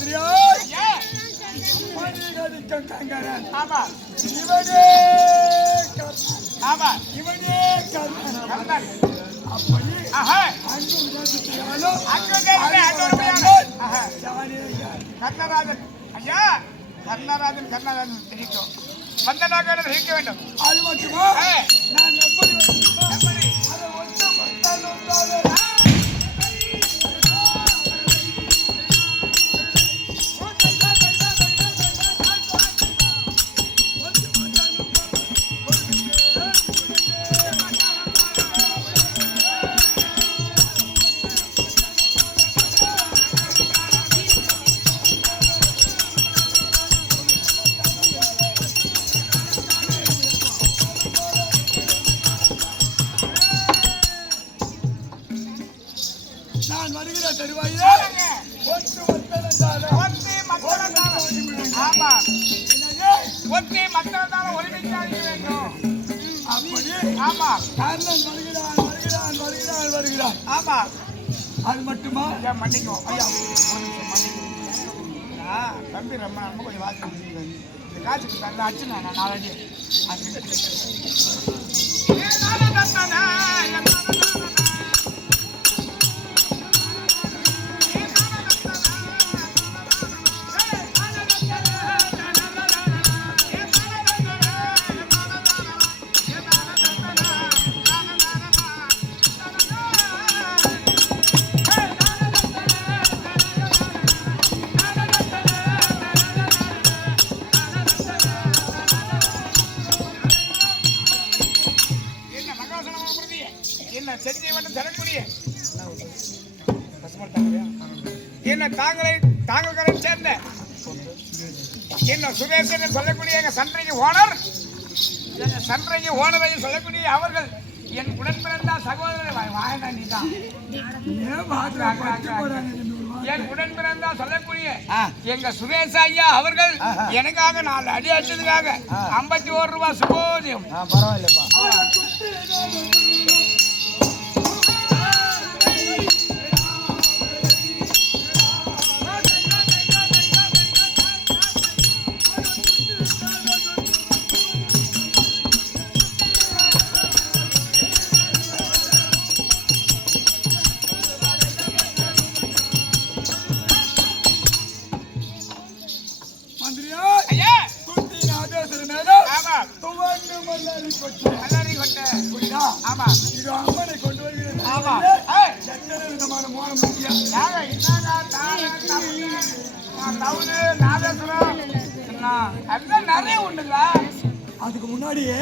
மந்திரியா ஆமா இவனே ஆமா இவனே கர்ணன் அப்படி ஆஹா கர்ணராஜன் ஐயா கர்ணராஜன் தெரிவிக்கும் வந்த நோக்கோடு தெரிவிக்க வேண்டும். அது மட்டுமா நான் எப்படி அதை ஒத்த நான் வருகிற தருவாயிலே அப்படி ஆமா கர்ணன் வருகிறான் ஆமா அது மட்டுமா மன்னிக்கும் ஐயா தம்பி ரொம்ப நம்ம கொஞ்சம் வாசி இந்த காசுக்கு தரல அச்சு நான் நாளைக்கு என்ன தாங்களை சேர்ந்த என்ன சுரேஷன் சொல்லக்கூடிய எங்க சன்றைக்கு ஓனர் சொல்லக்கூடிய அவர்கள் என் உடன் பிறந்த சகோதரர் வாயனா நீதான் என் உடன் பிறந்தா சொல்லக்கூடிய எங்க சுரேஷ் ஐயா அவர்கள் எனக்காக 4 அடி அடிச்சதுக்காக 51 ரூபாய் சுபோதியம். பரவாயில்லப்பா. அதுக்கு முன்னாடியே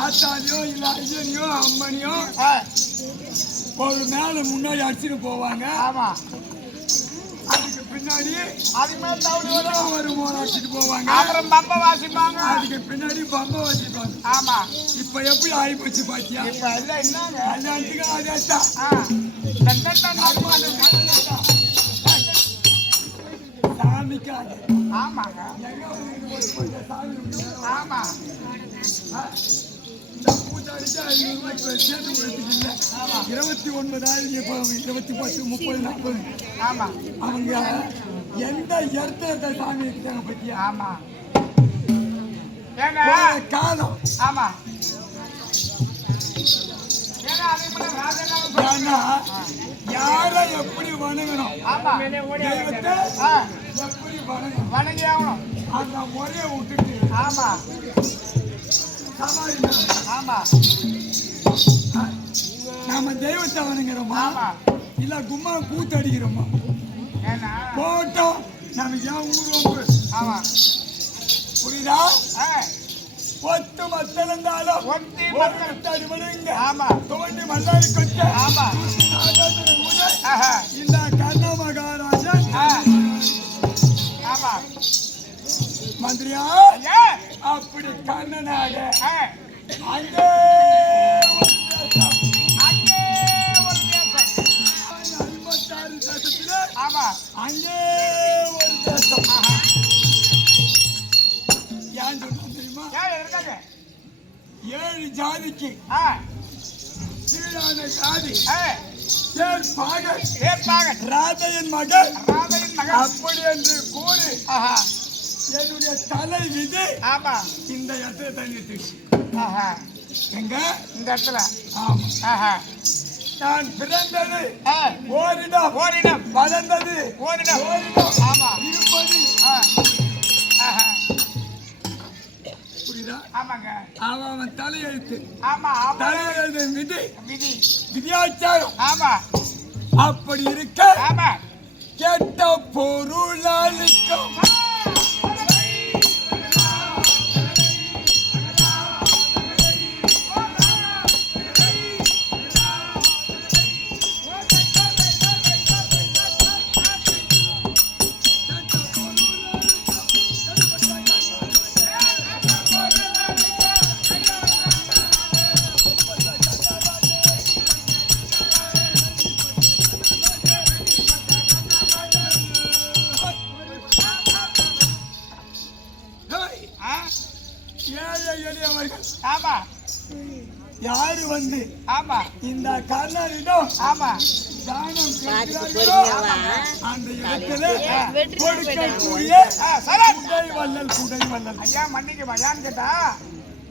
ஆத்தாலியோ இல்ல ஐயனியோ அம்மனியோ ஒரு மேல முன்னாடி அடிச்சுட்டு போவாங்க. அதுக்கு பின்னாடி ஒரு மோளம் அடிச்சுட்டு போவாங்க. அப்புறம் பம்ப வாசிப்பாங்க. அதுக்கு பின்னாடி பம்ப வாசிப்பாங்க. ஆமா இப்ப எப்படி ஆகி போச்சு பாத்தியா? இப்ப எல்லாம் என்னங்க கல்யாணத்துக்கு ஆகாட்டா சாமிக்காக. ஆமாங்க ஆமா இந்த பூஜாரிக்கு 500 ரூபாய்க்கு சேர்த்து கொடுத்துட்டு இல்லை. 29,000 இப்போ 20, 10, 30, 40. ஆமா அவங்க எந்த இடத்துல சாமி இருக்காங்க பத்தியா? ஆமா காலம். ஆமா யாரை எப்படி வணங்கணும், தெய்வத்தை எப்படி வணங்கி ஆகணும் அந்த முறையை விட்டுட்டு ஆமா ஆமா நாம தெய்வத்தை வணங்குறோமா இல்ல கும்மா கூத்து அடிக்கிறோமா? போட்டோம் நம்ம ஏன் ஊருவோம். ஆமா புரியுதா? ஒத்து மத்தல் இருந்தாலும் அடிமடுங்க. ஆமா தோண்டி மல்லாரி கொட்ட. ஆமா இந்த கர்ண மகாராஜன். ஆமா மந்திரியா அப்படி கண்ணனாக அங்கே 56 தேசத்துல அங்கே ஒரு தேசம். ஏன் சொல்றோம் தெரியுமா? 7 ஜாதிக்கு கீழான ஜாதி ஏற்பாக ராதையின் மகன் ராதையின் மகன் அப்படி என்று கூறி ஆஹா என்னுடைய தலை விதி ஆமா இந்த இடத்துல தங்கிட்டுச்சு. ஆஹா எங்க இந்த இடத்துல ஆமா. ஆஹா நான் பிறந்தது ஆ ஓரிடம் ஓரிடம் வளர்ந்தது ஓரிடம் ஓரிடம் ஆமா இருப்பது. ஆஹா புரியுதா? ஆமாங்க அவன் தலையெழுத்து ஆமா ஆமா தலையெழுத்து விதி விதி விதியாச்சாரம். ஆமா அப்படி இருக்க ஆமா கெட்ட பொருளாளிக்கும் ஏழை எளியவர்கள் ஆமா யாரு வந்து ஆமா இந்த கர்ணனிடம் ஆமா தானம் கேட்கிறார்களோ அந்த இடத்துல கொடுக்கக்கூடிய குடை வள்ளல் குடை வள்ளல். ஐயா மன்னிக்குமா ஏன்னு கேட்டா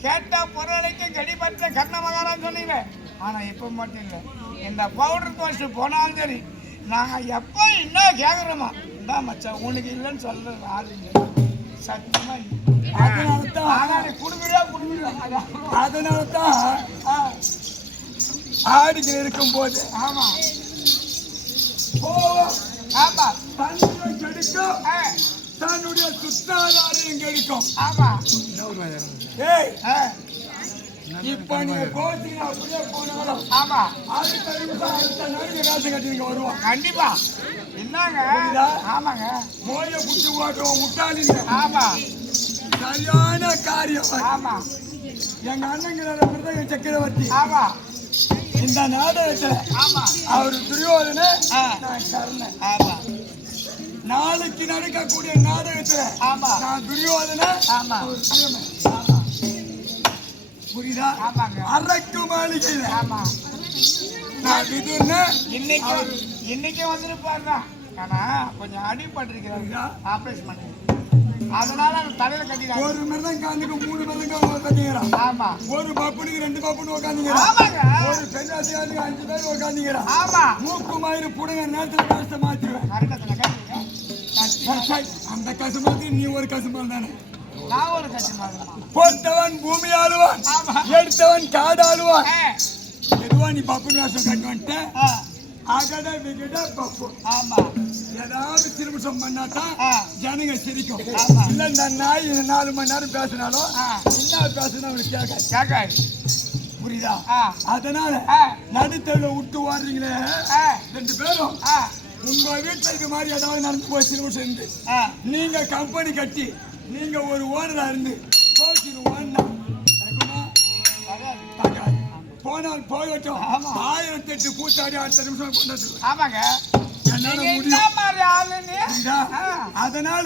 கேட்ட பொருளைக்கு கடிபட்ட கர்ண மகாராஜ் சொன்னீங்க ஆனா இப்ப மட்டும் இல்லை இந்த பவுடர் கோஸ்ட் போனாலும் சரி நாங்க எப்போ இன்னும் கேக்குறோமா இந்தா மச்சான் உனக்கு இல்லைன்னு சொல்றது ஆளுங்க சத்தியமா இல்லை. அதனால்தான் ஆடிகள் இருக்கும் போது ஆமா கோபம் ஆமா தன்னுடைய கெடுக்கும் தன்னுடைய சுத்தாதாரையும் கெடுக்கும். ஆமா ஏய் இப்ப நீங்க கோச்சிங்க அப்படியே போனாலும் ஆமா அடுத்த நிமிஷம் அடுத்த நாளைக்கு காசு கட்டி நீங்க வருவோம் கண்டிப்பா என்னங்க ஆமாங்க மோய புட்டு ஓட்டுவோம் முட்டாளிங்க. ஆமா சரியான காரியம். ஆமா எங்க அண்ணங்கிற சக்கரவர்த்தி ஆமா இந்த நாடகத்துல ஆமா அவர் துரியோதன நான் கர்ணன். ஆமா நாளைக்கு நடக்கக்கூடிய நாடகத்துல ஆமா நான் துரியோதன ஆமா அவர் சிறுவன். ஆமா புரியுதா? ஆமாங்க அரக்கு மாளிகையில ஆமா நான் விதுன்னு இன்னைக்கு வந்துருப்பாருங்க ஆனா கொஞ்சம் அடிபட்டிருக்கிறாங்க ஆபரேஷன் பண்ணி அதனால தலையில கட்டிடுறாங்க. ஒரு மிருதம் காந்துக்கு 3 மிருதம் உட்காந்துங்கிறான். ஆமா ஒரு பப்புனுக்கு 2 பப்புனு உட்காந்துங்கிறான். ஆமாங்க ஒரு பெண்ணாசியாருக்கு 5 பேர் உட்காந்துங்கிறான். ஆமா மூக்கு மயிறு புடுங்க நேரத்துல கஷ்டம் மாத்திடுவேன். அந்த கசுமாத்தி நீ ஒரு கசுமால் தானே. நான் ஒரு கஷ்டமா பொறுத்தவன் பூமி ஆளுவான் எடுத்தவன் காடு ஆளுவான். எதுவா நீ பப்புனு வேஷம் கட்டுவன்ட்ட அகட விகட பப்பு. ஆமா ஏதாவது திருமணம் பண்ணாதான் ஜனங்க சிரிக்கும். ஆமா இல்ல இந்த நாய் 4 மணி நேரம் பேசினாலும் என்ன பேசுனா அவனுக்கு கேட்காது. புரியுதா? அதனால நடுத்தல விட்டு வாடுறீங்களே 2 பேரும் உங்க வீட்டுல இது மாதிரி ஏதாவது நடந்து போய் திருமணம் இருந்து நீங்க கம்பெனி கட்டி நீங்க ஒரு ஓனரா இருந்து கோச்சிருவான்னா போனால் போகட்டும். 1008 கூத்தாடி அடுத்த நிமிஷம் கொண்டாடு. ஆமாங்க அதனால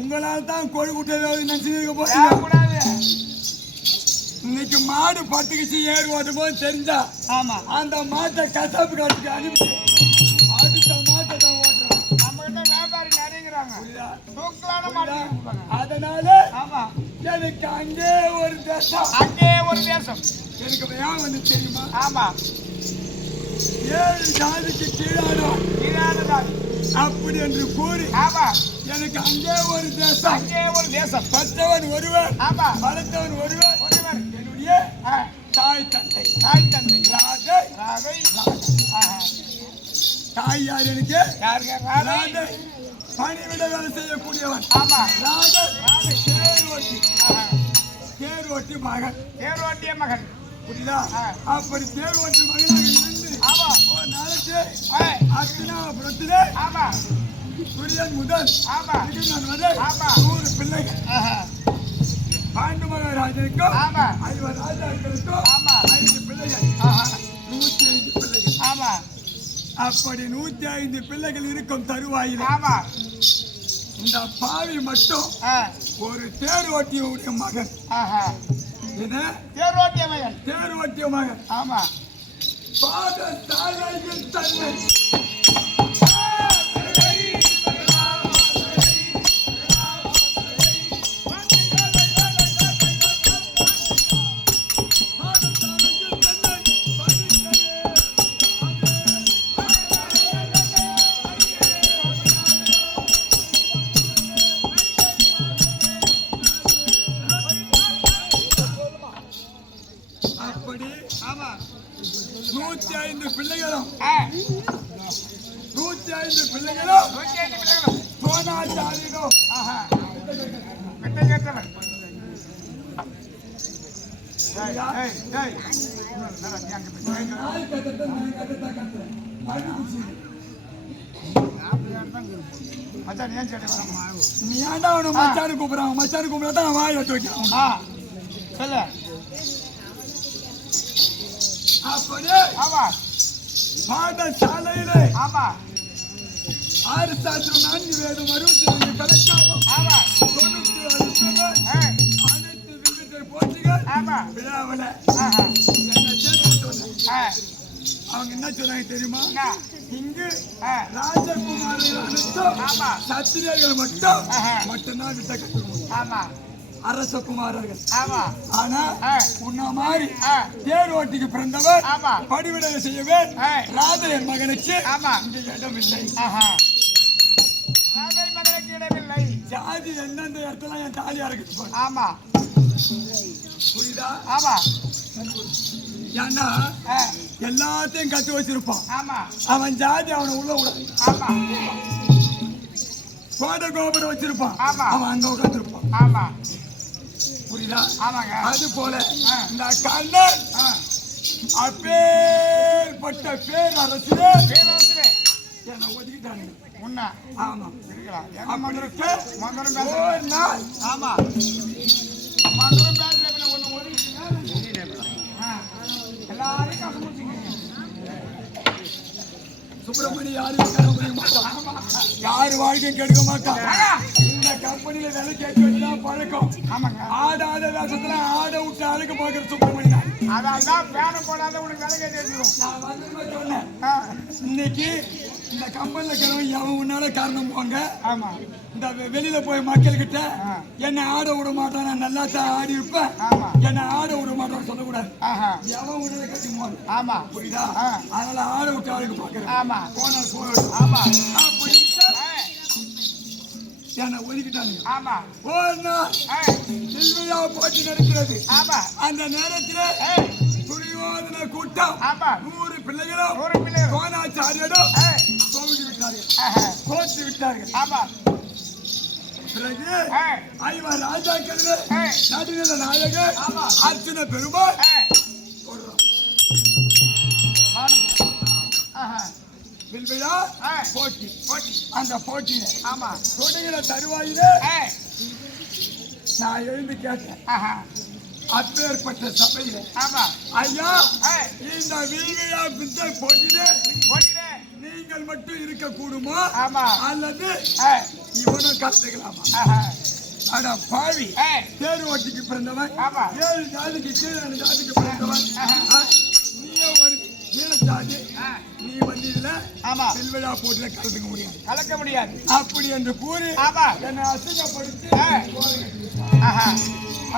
உங்களால தான் கோழி குட்டை நினைச்சிருக்க போறீங்க. இன்னைக்கு மாடு பத்துக்கிச்சு ஏறு ஓட்டும் போது தெரிஞ்சா ஆமா அந்த மாட்டை கசாப்பு காட்டுக்கு அனுப்பி அடுத்த மாட்டை தான் ஓட்டுறோம். நம்ம கிட்ட வியாபாரி நிறையங்கிறாங்க. அதனால ஆமா எனக்கு அங்கே ஒரு தேசம் எனக்கு ஏன் வந்து தெரியுமா? ஆமா 7 ஜாதிக்கு கீழானவன் அப்படி என்று கூறி ஆமா எனக்கு அங்கே ஒரு தேசம் பத்தவன் ஒருவர் வளர்த்தவன் ஒருவர் என்னுடைய தாய் தந்தை ராதை. தாய் யார் எனக்கு? ராதை பணிவிட வேலை செய்யக்கூடியவன். ராதை தேர்வோட்டி மகன். புரியுதா? அப்படி தேர்வோட்டி மகனாக இருந்து ஒரு நாளைக்கு அத்தினாபுரத்திலே துரியன் முதல் வரை 100 பிள்ளைகள். பாண்டு மகாராஜனுக்கும் 50 ராஜாக்களுக்கும் 5 பிள்ளைகள் 105 பிள்ளைகள். அப்படி 105 பிள்ளைகள் இருக்கும் தருவாயில் இந்த பாவி மட்டும் ஒரு தேர்வோட்டியுடைய மகன். தேர்வோட்டிய மகன். பாதசாலையில் தன்னை அப்படி ஆமா 105 பிள்ளைகளும் ஆ 105 பிள்ளைகளும் 105 பிள்ளைகளும் துரோணாச்சாரியனும் ஆஹா விட்டை கேட்டவன் ஏய் ஏய் நட நீ அங்க போய் நாய் கட்டத்தை நான் கட்டத்தை கட்டுறேன் அடிச்சு மச்சான் ஏன் சேட்டை வரமா நீ ஏன்டா அவனை மச்சானு கூப்பிடுறான் மச்சானு கூப்பிடா நான் வாய் வச்சு வைக்கிறேன் ஆ சொல்லு அப்படியே ஆமா பாடசாலையிலே ஆமா 6 சாஸ்திரம் 4 வேதம் 62 கலக்காமம் ஆமா 96 ஏய் அனைத்து விவித போட்டிகள் ஆமா விழாவில் ஆஹா என்ன சேர்த்து சொன்னேன் அவங்க என்ன சொன்னாங்க தெரியுமா என்ன? இங்கு ஆ ராஜகுமாரிகள் அனைத்தும் ஆமா சத்திரியர்கள் மட்டும் ஆஹா. மட்டும்தான் விட்ட கட்டுவோம் ஆமா அரசகுமாரர்கள் ஆமா ஆனா ஆ. உன்ன மாதிரி ஆ தேர் ஓட்டிக்கு பிறந்தவர் ஆமா படிவிடை செய்யவே ஆ. ராத என் மகனுக்கு ஆமா இங்க இடமில்லை ஆஹா ராதை மகளுக்கு இடமில்லை ஜாதி எந்தெந்த இடத்துல என் தாலியா இருக்கு ஆமா புரியுதா ஆமா ஏன்னா ஆ எல்லாத்தையும் கத்து வச்சிருப்பான் ஆமா அவன் ஜாதி அவனை உள்ள விடாது ஆமா கோட்டை கோபுரம் வச்சிருப்பான் ஆமா. அவன் அங்க உட்காந்துருப்பான் ஆமா புரியுதா ஆமாங்க அது போல ஆ. இந்த கண்ணன் ஆ அப்பேற்பட்ட பேர் அரசு பேரரசே என்னை ஒதுக்கிட்டானுங்க உன்ன ஆமா இருக்கலாம் என்ன அப்படி மந்திரம் மந்திரம் பேச ஒரு நாள் ஆமா மந்திரம் பேசல ஒண்ணு ஒதுக்கிட்டீங்க எல்லாரையும் கஷ்டம் முடிச்சுக்கீங்க சுப்பிரமணிய யாரும் கெடுக்க முடிய மாட்டான் யாரு வாழ்க்கையும் கெடுக்க மாட்டான் இந்த கம்பெனியில வேலை கேட்டு வச்சுதான் பழக்கம் ஆமாங்க ஆடாத வேஷத்துல ஆட விட்டு அழுக்க பாக்குற சுப்பிரமணியன் அதான் பேனை போடாத உனக்கு வேலை கேட்டு வச்சிருவோம் நான் வந்து சொன்னேன் இன்னைக்கு இந்த கம்பெனில கிளம்பி அவன் உன்னால காரணம் போங்க ஆமா இந்த வெளியில போய் மக்கள் கிட்ட ஆ. என்ன ஆட விட மாட்டான் நான் நல்லா தான் ஆடி இருப்பேன் ஆமா என்ன ஆட விட மாட்டான்னு சொல்லக்கூடாது ஆஹா எவன் உடனே கட்டி போன ஆமா புரியுதா ஆ. அதனால ஆட விட்டு ஆளுக்கு பாக்குறேன் ஆமா போனால் போயிடும் ஆமா அப்படின்ட்டு என்னை ஒதுக்கிட்டானுங்க ஆமா ஒரு நாள் செல்வியா போட்டி நடக்கிறது ஆமா அந்த நேரத்தில் துரியோதன கூட்டம் ஆமா 100 பிள்ளைகளும் 100 பிள்ளைகள் கோணாச்சாரியரும் தோல்வி விட்டார்கள் தோற்று விட்டார்கள் ஆமா பிறகு ஐவர் ராஜாக்கள் நடுநில நாயகர் ஆமா. அர்ச்சனை பெருமாள் வில்விழா போட்டி போட்டி அந்த போட்டியில ஆமா தொடுகிற தருவாயில நான் எழுந்து கேட்டேன் அப்பேற்பட்ட சபையில ஆமா ஐயா இந்த வில்விழா வித்தை போட்டியில போட்டியில நீங்கள் மட்டும் இருக்க கூடுமா ஆமா அல்லது இவனும் கத்துக்கலாமா அட பாவி தேர் ஓட்டிக்கு பிறந்தவன் ஆமா 7 ஜாதிக்கு கீழே 2 ஜாதிக்கு பிறந்தவன் நீயே ஒரு கீழ ஜாதி நீ வந்து இதுல ஆமா வில்விழா போட்டியில கலந்துக்க முடியாது கலக்க முடியாது அப்படி என்று கூறி ஆமா என்னை அசிங்கப்படுத்தி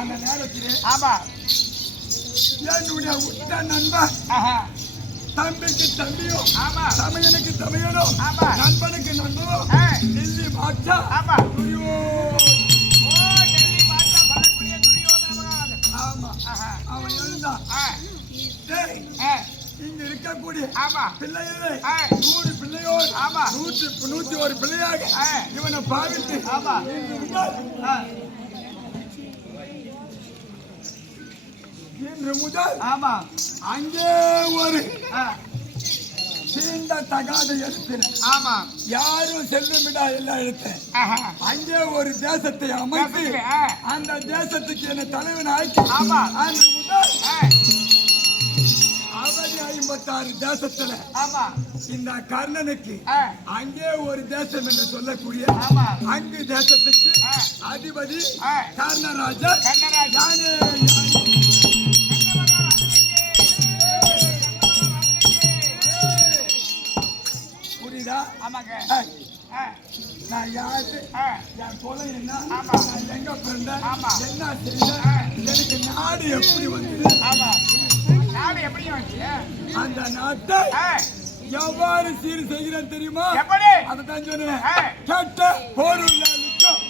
அந்த நேரத்திலே ஆமா என்னுடைய உற்ற நண்பன் தம்பிக்கு தம்பியும் ஆமா தமையனுக்கு தமையனும் ஆமா நண்பனுக்கு நண்பனும் டெல்லி பாட்சா ஆமா துரியோதனன். டெல்லி பாட்டா பலக்கூடிய துரியோதன மகாராஜன் ஆமா அவன் எழுந்தான் டேய், இங்க இருக்கக்கூடிய ஆமா பிள்ளைகளே 100 பிள்ளையோடு ஆமா 101 பிள்ளையாக இவனை பாவித்து ஆமா இங்கு இருந்தால், இன்று முதல் ஆமா அங்கே ஒரு சீண்ட தகாத எழுத்தின ஆமா யாரும் செல்லுமிடா எல்லாம் எழுத்தேன் அங்கே ஒரு தேசத்தை அமைத்து அந்த தேசத்துக்கு என்ன தலைவன் ஆக்கி ஆமா அன்று முதல் அவதி 56 தேசத்துல ஆமா இந்த கர்ணனுக்கு அங்கே ஒரு தேசம் என்று சொல்லக்கூடிய ஆமா அங்கு தேசத்துக்கு அதிபதி கர்ணராஜர் கர்ணராஜர் யானே ஆமாங்க. நான் யாரு, என் குலம் என்ன, ஆமா. நான் எங்க பிறந்தேன், ஆமா. என்ன செய்தேன், எனக்கு நாடு எப்படி வந்தது, ஆமா. நாடு எப்படி வந்துச்சு? அந்த நாட்டை எவ்வாறு சீர் செய்கிறேன் தெரியுமா? எப்படி? அதை தான் சொன்னேன். கேட்ட பொருளாளுக்கும்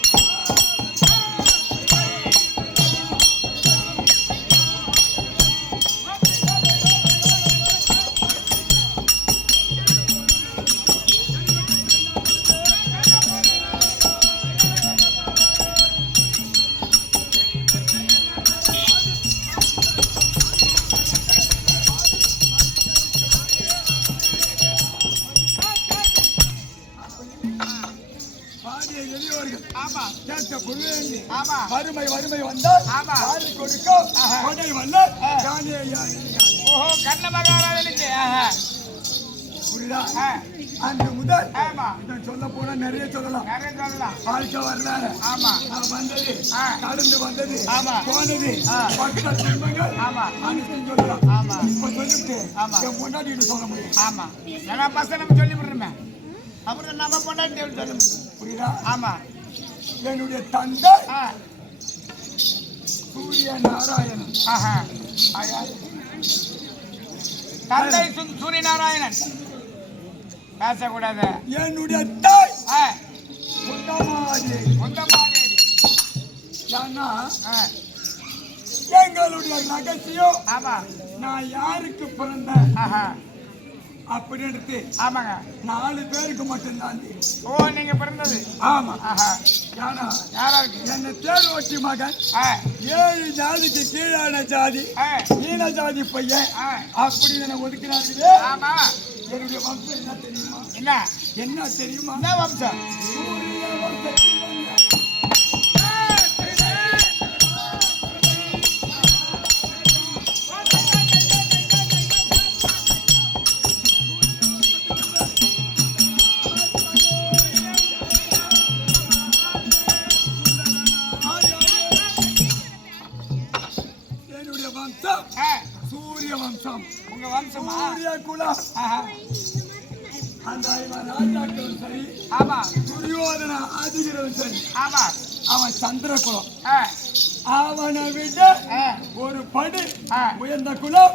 வறுமை வறுமை வந்தால் யாரு கொடுக்கும் கொடை வல்ல யானே யானே. ஓஹோ, கர்ண மகாராஜனுக்கு புரியுதா? அன்று முதல் சொல்ல போனா நிறைய சொல்லலாம். வாழ்க்கை வரலாறு வந்தது, கடந்து வந்தது, போனது, பட்ட துன்பங்கள் அனைத்தையும் சொல்லலாம். இப்ப சொல்லிட்டு என் பொண்டாட்டிட்டு சொல்ல முடியும். ஆமா, ஏன்னா பசங்க நம்ம சொல்லி விடுறோமே, அப்புறம் நம்ம பொண்டாட்டி சொல்ல முடியும். புரியுதா? ஆமா. என்னுடைய தந்தை சூரிய நாராயணன். தந்தை சூரிய நாராயணன் பேசக்கூடாது. என்னுடைய தாய் முத்தமாதேவி. முத்தமாதேவி ஏன்னா எங்களுடைய ரகசியம் நான் யாருக்கு பிறந்தேன் அப்படின்றது ஆமாங்க 4 பேருக்கு மட்டும்தான். ஓ, நீங்க பிறந்தது? ஆமா. ஏன்னா என்ன தேர் ஓட்டி மகன் 7 ஜாதிக்கு கீழான ஜாதி ஈன ஜாதி பையன் அப்படின்னு என்ன ஒதுக்கினார்களே. ஆமா. என்னுடைய வம்சம் என்ன தெரியுமா? என்ன தெரியுமா? என்ன வம்சம்? சூரிய வம்சத்தில் வந்த சூரிய வம்சம். உங்க வம்சம் சூரிய குலம். அந்த ராஜாக்களும் சரி, துரியோதன ஆதிகிறவன் சரி, அவன் சந்திர குலம். அவனை விட ஒரு படி உயர்ந்த குலம்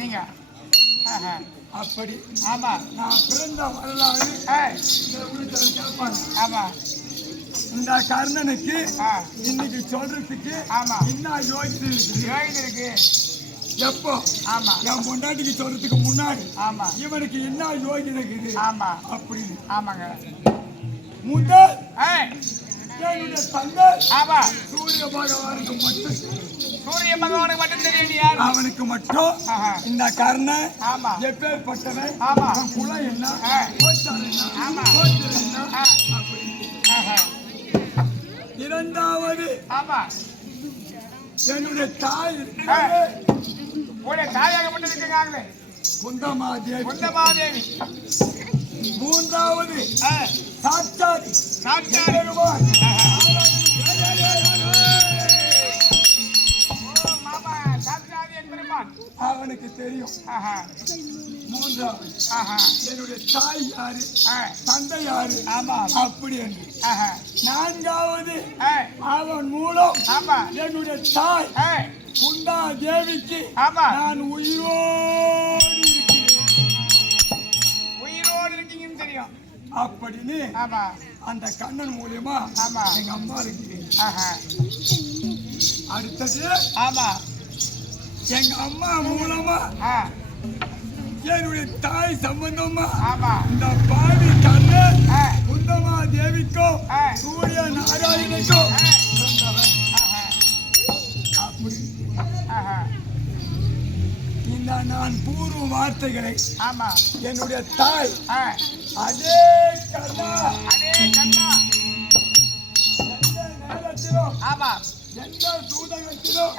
நீங்க. அப்படி நான் பிறந்த வரலாறு கேட்பாங்க. இந்த கர்ணனுக்கு இன்னைக்கு சொல்றதுக்கு என்ன யோகிதை இருக்கு? எப்போ என் பொண்டாட்டிக்கு சொல்றதுக்கு முன்னாடி இவனுக்கு என்ன யோகிதை இருக்குது அப்படின்னு. முதல் என்னுடைய தந்தை சூரிய பகவானுக்கு மட்டும், சூரிய பகவானுக்கு மட்டும் தெரியும். அவனுக்கு மட்டும் இந்த கர்ணன் எப்பேற்பட்டவன், குலம் என்ன, இரண்டாவது என்னுடைய தாய் தாயாகப்பட்டிருக்காங்களே குந்தமாதேவி. குந்தமாதேவி. மூன்றாவது சாட்சாத் அவனுக்கு தெரியும். மூன்றாவது என்னுடைய தாய் யாரு, தந்தை யாரு அப்படி என்று. நான்காவது அவன் மூலம் என்னுடைய தாய் குந்தா தேவிக்கு நான் உயிரோடு இருக்கீங்கன்னு தெரியும். அப்படின்னு அந்த கண்ணன் மூலியமா எங்க அம்மா இருக்கு. அடுத்தது எங்க அம்மா மூலமா என்னுடைய தாய் சம்பந்தமா இந்த பாவி கண்ணன் குந்தமா தேவிக்கும் சூரிய நாராயணுக்கும் இந்த நான் கூறும் வார்த்தைகளை என்னுடைய தாய் அதே கண்ணா எந்த சூதகத்திலும்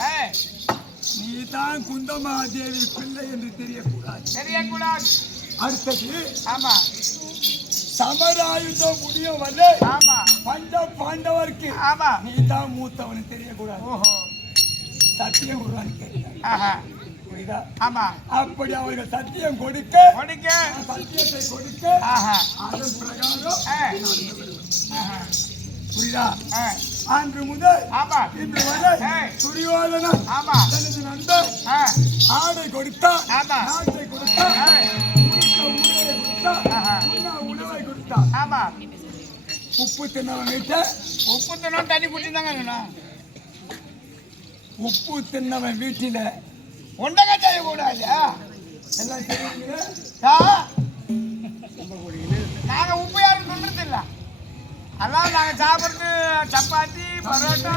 நீதான் குந்தமாதேவி பிள்ளை என்று தெரியக்கூடாது. அடுத்தது சமராயுதம் முடியும் வந்து பஞ்ச பாண்டவருக்கு நீதான் மூத்தவனு தெரியக்கூடாது. சத்தியம் குருவான்னு கேட்க புரியுதா? ஆமா. அப்படி அவர்கள் சத்தியம் கொடுக்க சத்தியத்தை கொடுக்க அதன் பிரகாரம் புரியுதா? அன்று முதல் இன்று வரை துரியோதனன் தனது நண்பர் ஆடை கொடுத்தா, நாட்டை கொடுத்தா, உணவை கொடுத்தா. உப்பு தின்னவன் வீட்டை உப்பு தினம் தண்ணி குடிச்சாங்க. உப்பு தின்னவன் வீட்டில ஒண்டக செய்யக்கூடாது. எல்லாம் தெரியுங்களே. நாங்க உப்பு யாரும் சொல்றது இல்ல. அதான் நாங்க சாப்பிடுறது சப்பாத்தி, பரோட்டா.